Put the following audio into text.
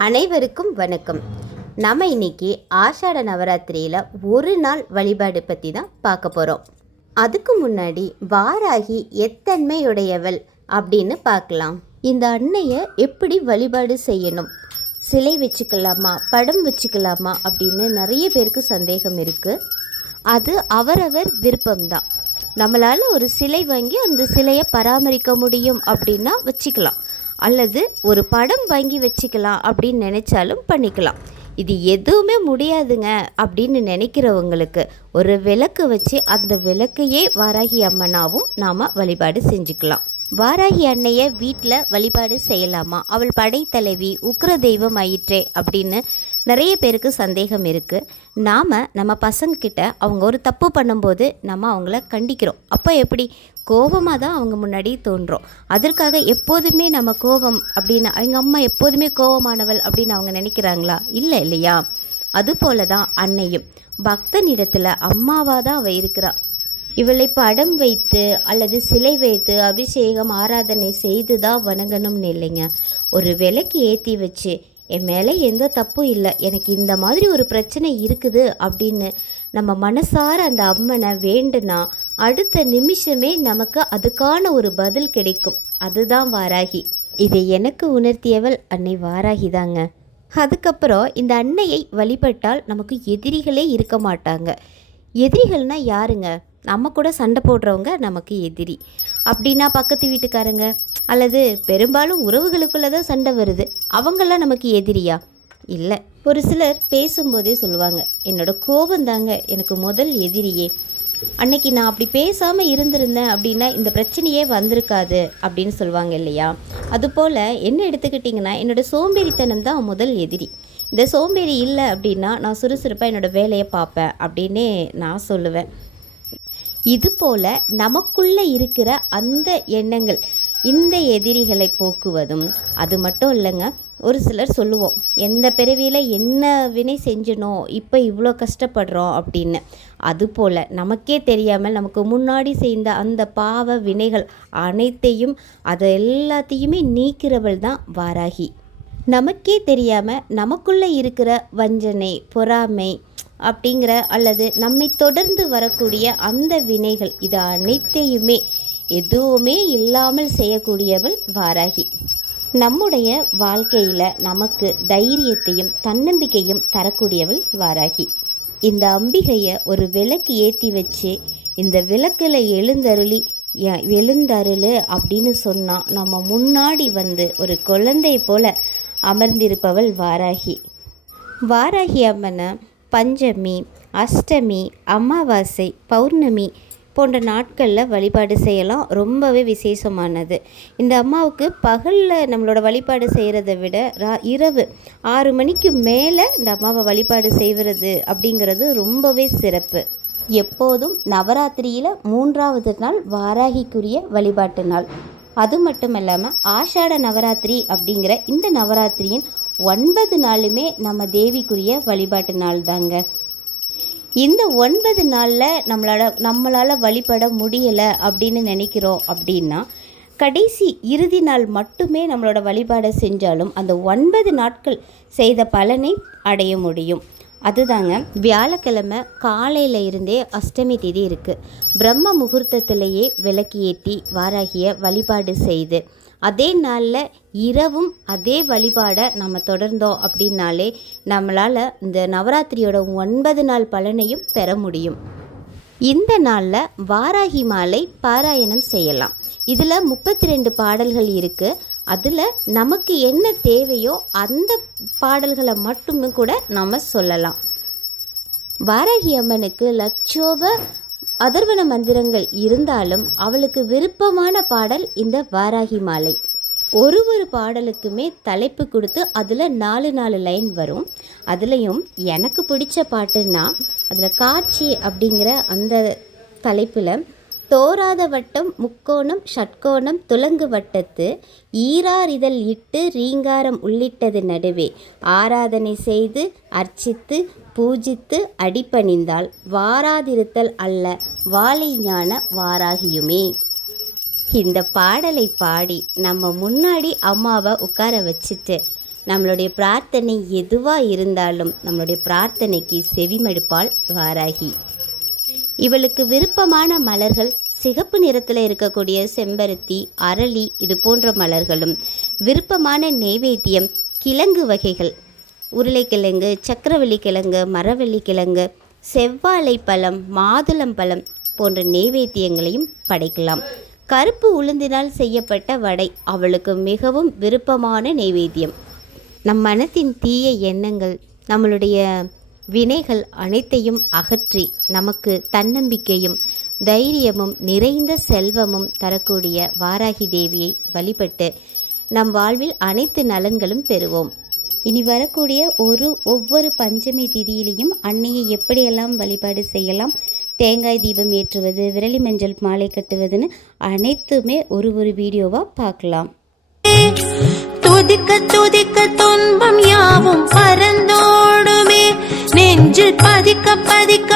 அனைவருக்கும் வணக்கம். நம்ம இன்னைக்கு ஆஷாட நவராத்திரியில் ஒரு நாள் வழிபாடு பற்றி தான் பார்க்க போகிறோம். அதுக்கு முன்னாடி வாராகி எத்தன்மையுடையவள் அப்படின்னு பார்க்கலாம். இந்த அன்னையை எப்படி வழிபாடு செய்யணும், சிலை வச்சுக்கலாமா, படம் வச்சுக்கலாமா அப்படின்னு நிறைய பேருக்கு சந்தேகம் இருக்குது. அது அவரவர் விருப்பம்தான். நம்மளால் ஒரு சிலை வாங்கி அந்த சிலையை பராமரிக்க முடியும் அப்படின்னா வச்சுக்கலாம், அல்லது ஒரு படம் வாங்கி வச்சுக்கலாம் அப்படின்னு நினச்சாலும் பண்ணிக்கலாம். இது எதுவுமே முடியாதுங்க அப்படின்னு நினைக்கிறவங்களுக்கு ஒரு விளக்கு வச்சு அந்த விளக்கையே வாராகி அம்மனாவும் நாம் வழிபாடு செஞ்சுக்கலாம். வாராகி அன்னையை வீட்டில் வழிபாடு செய்யலாமா, அவள் படைத்தலைவி உக்ர தெய்வம் ஆயிற்றே அப்படின்னு நிறைய பேருக்கு சந்தேகம் இருக்குது. நம்ம பசங்கக்கிட்ட அவங்க ஒரு தப்பு பண்ணும்போது நம்ம அவங்கள கண்டிக்கிறோம். அப்போ எப்படி கோபமாக தான் அவங்க முன்னாடி தோன்றோம். அதற்காக எப்போதுமே நம்ம கோபம் அப்படின்னு எங்கள் அம்மா எப்போதுமே கோபமானவள் அப்படின்னு அவங்க நினைக்கிறாங்களா? இல்லை இல்லையா? அதுபோல தான் அன்னையும் பக்தனிடத்தில் அம்மாவாக தான் அவள் இருக்கிறாள். இவளை படம் வைத்து அல்லது சிலை வைத்து அபிஷேகம் ஆராதனை செய்து தான் வணங்கணும்னு இல்லைங்க. ஒரு விளக்கு ஏற்றி வச்சு என் மேலே எந்த தப்பும் இல்லை, எனக்கு இந்த மாதிரி ஒரு பிரச்சனை இருக்குது அப்படின்னு நம்ம மனசார அந்த அம்மனை வேண்டுனா அடுத்த நிமிஷமே நமக்கு அதுக்கான ஒரு பதில் கிடைக்கும். அதுதான் வாராகி. இதை எனக்கு உணர்த்தியவள் அன்னை வாராகி தாங்க. அதுக்கப்புறம் இந்த அன்னையை வழிபட்டால் நமக்கு எதிரிகளே இருக்க மாட்டாங்க. எதிரிகள்னால் யாருங்க? நம்ம கூட சண்டை போடுறவங்க நமக்கு எதிரி. அப்படின்னா பக்கத்து வீட்டுக்காரங்க அல்லது பெரும்பாலும் உறவுகளுக்குள்ளே தான் சண்டை வருது, அவங்களாம் நமக்கு எதிரியா? இல்லை. ஒரு சிலர் பேசும்போதே சொல்லுவாங்க, என்னோட கோபம் தாங்க எனக்கு முதல் எதிரியே, அன்னைக்கு நான் அப்படி பேசாமல் இருந்திருந்தேன் அப்படின்னா இந்த பிரச்சனையே வந்திருக்காது அப்படின்னு சொல்லுவாங்க இல்லையா? அதுபோல் என்ன எடுத்துக்கிட்டிங்கன்னா என்னோடய சோம்பேறித்தனம் தான் முதல் எதிரி. இந்த சோம்பேறி இல்லை அப்படின்னா நான் சுறுசுறுப்பாக என்னோடய வேலையை பார்ப்பேன் அப்படின்னே நான் சொல்லுவேன். இதுபோல் நமக்குள்ளே இருக்கிற அந்த எண்ணங்கள் இந்த எதிரிகளை போக்குவதும் அது மட்டும் இல்லைங்க. ஒரு சிலர் சொல்லுவோம், எந்த பிறவியில் என்ன வினை செஞ்சனோ இப்போ இவ்வளோ கஷ்டப்படுறோம் அப்படின்னு. அதுபோல் நமக்கே தெரியாமல் நமக்கு முன்னாடி செய்த அந்த பாவ வினைகள் அனைத்தையும் அதை எல்லாத்தையுமே நீக்கிறவள் தான் வாராகி. நமக்கே தெரியாமல் நமக்குள்ளே இருக்கிற வஞ்சனை, பொறாமை அப்படிங்கிற அல்லது நம்மை தொடர்ந்து வரக்கூடிய அந்த வினைகள் இது அனைத்தையுமே எதுவுமே இல்லாமல் செய்யக்கூடியவள் வாராகி. நம்முடைய வாழ்க்கையில் நமக்கு தைரியத்தையும் தன்னம்பிக்கையும் தரக்கூடியவள் வாராகி. இந்த அம்பிகையை ஒரு விளக்கு ஏற்றி வச்சு இந்த விளக்கில் எழுந்தருளு அப்படின்னு சொன்னால் நம்ம முன்னாடி வந்து ஒரு குழந்தை போல அமர்ந்திருப்பவள் வாராகி. வாராகி அம்மனை பஞ்சமி, அஷ்டமி, அமாவாசை, பௌர்ணமி போன்ற நாட்களில் வழிபாடு செய்யலாம். ரொம்பவே விசேஷமானது. இந்த அம்மாவுக்கு பகலில் நம்மளோட வழிபாடு செய்கிறத விட இரவு 6 மணிக்கு மேலே இந்த அம்மாவை வழிபாடு செய்வது அப்படிங்கிறது ரொம்பவே சிறப்பு. எப்போதும் நவராத்திரியில் 3ஆவது நாள் வாராகிக்குரிய வழிபாட்டு நாள். அது மட்டும் இல்லாமல் ஆஷாட நவராத்திரி அப்படிங்கிற இந்த நவராத்திரியின் 9 நாளுமே நம்ம தேவிக்குரிய வழிபாட்டு நாள் தாங்க. இந்த 9 நாளில் நம்மளால் வழிபட முடியலை அப்படின்னு நினைக்கிறோம் அப்படின்னா கடைசி இறுதி நாள் மட்டுமே நம்மளோட வழிபாடை செஞ்சாலும் அந்த 9 நாட்கள் செய்த பலனை அடைய முடியும். அதுதாங்க, வியாழக்கிழமை காலையில் இருந்தே அஷ்டமி திதி இருக்குது. பிரம்ம முகூர்த்தத்திலேயே விளக்கு ஏற்றி வாராகிய வழிபாடு செய்து அதே நாளில் இரவும் அதே வழிபாடை நம்ம தொடர்ந்தோம் அப்படின்னாலே நம்மளால் இந்த நவராத்திரியோட 9 நாள் பலனையும் பெற முடியும். இந்த நாளில் வாராகி மாலை பாராயணம் செய்யலாம். இதில் 32 பாடல்கள் இருக்குது. அதில் நமக்கு என்ன தேவையோ அந்த பாடல்களை மட்டுமே கூட நம்ம சொல்லலாம். வாராகி அம்மனுக்கு லட்சோப அதர்வன மந்திரங்கள் இருந்தாலும் அவளுக்கு விருப்பமான பாடல் இந்த வாராகி மாலை. ஒரு பாடலுக்குமே தலைப்பு கொடுத்து அதில் 4 லைன் வரும். அதுலேயும் எனக்கு பிடிச்ச பாட்டுன்னா அதில் காட்சி அப்படிங்கிற அந்த தலைப்பில் தோராத வட்டம் முக்கோணம் ஷட்கோணம் துலங்கு வட்டத்து ஈராரிதழ் இட்டு ரீங்காரம் உள்ளிட்டது நடுவே ஆராதனை செய்து அர்ச்சித்து பூஜித்து அடிபணிந்தால் வாராதிருத்தல் அல்ல வாழை ஞான வாராகியுமே. இந்த பாடலை பாடி நம்ம முன்னாடி அம்மாவை உட்கார வச்சுட்டு நம்மளுடைய பிரார்த்தனை எதுவாக இருந்தாலும் நம்மளுடைய பிரார்த்தனைக்கு செவிமடுப்பாள் வாராகி. இவளுக்கு விருப்பமான மலர்கள் சிகப்பு நிறத்தில் இருக்கக்கூடிய செம்பருத்தி, அரளி இது போன்ற மலர்களும், விருப்பமான நெய்வேத்தியம் கிழங்கு வகைகள், உருளைக்கிழங்கு, சக்கரவள்ளி கிழங்கு, மரவள்ளி கிழங்கு, செவ்வாழை பழம், மாதுளம்பழம் போன்ற நெய்வேத்தியங்களையும் படைக்கலாம். கருப்பு உளுந்தினால் செய்யப்பட்ட வடை அவளுக்கு மிகவும் விருப்பமான நெய்வேத்தியம். நம் மனத்தின் தீய எண்ணங்கள், நம்மளுடைய வினைகள் அனைத்தையும் அகற்றி நமக்கு தன்னம்பிக்கையும் தைரியமும் நிறைந்த செல்வமும் தரக்கூடிய வாராகி தேவியை வழிபட்டு நம் வாழ்வில் அனைத்து நலன்களும் பெறுவோம். இனி வரக்கூடிய ஒவ்வொரு பஞ்சமி திதியிலையும் அன்னையை எப்படியெல்லாம் வழிபாடு செய்யலாம், தேங்காய் தீபம் ஏற்றுவது, விரலி மஞ்சள் மாலை கட்டுவதுன்னு அனைத்துமே ஒரு வீடியோவாக பார்க்கலாம். துதிக்க துதிக்க துன்பம் யாவும் பறந்தோடுமே, நெஞ்சில் பதிக்க பதிக்க